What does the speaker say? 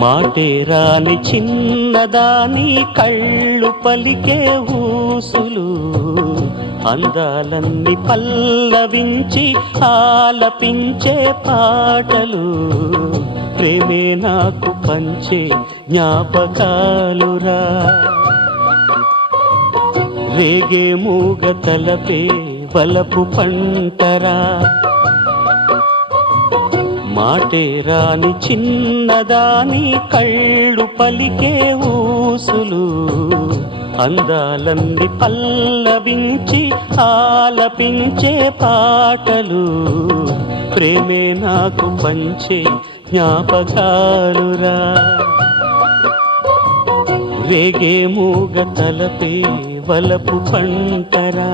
మాటే రాని చిన్నదాని కళ్ళు పలికే ఊసులు, అందాలన్నీ పల్లవించి ఆలపించే పాటలు, ప్రేమే నాకు పంచే జ్ఞాపకాలురా. రేగే మూగ తలపే వలపు పంటరా. మాటే రాని చిన్నదాని కళ్ళు పలికే ఊసులు, అందాలన్నీ పల్లవించి ఆలపించే పాటలు, ప్రేమే నాకు పంచే జ్ఞాపకాలురా. రేగే మూగ తలపే వలపు పంటరా.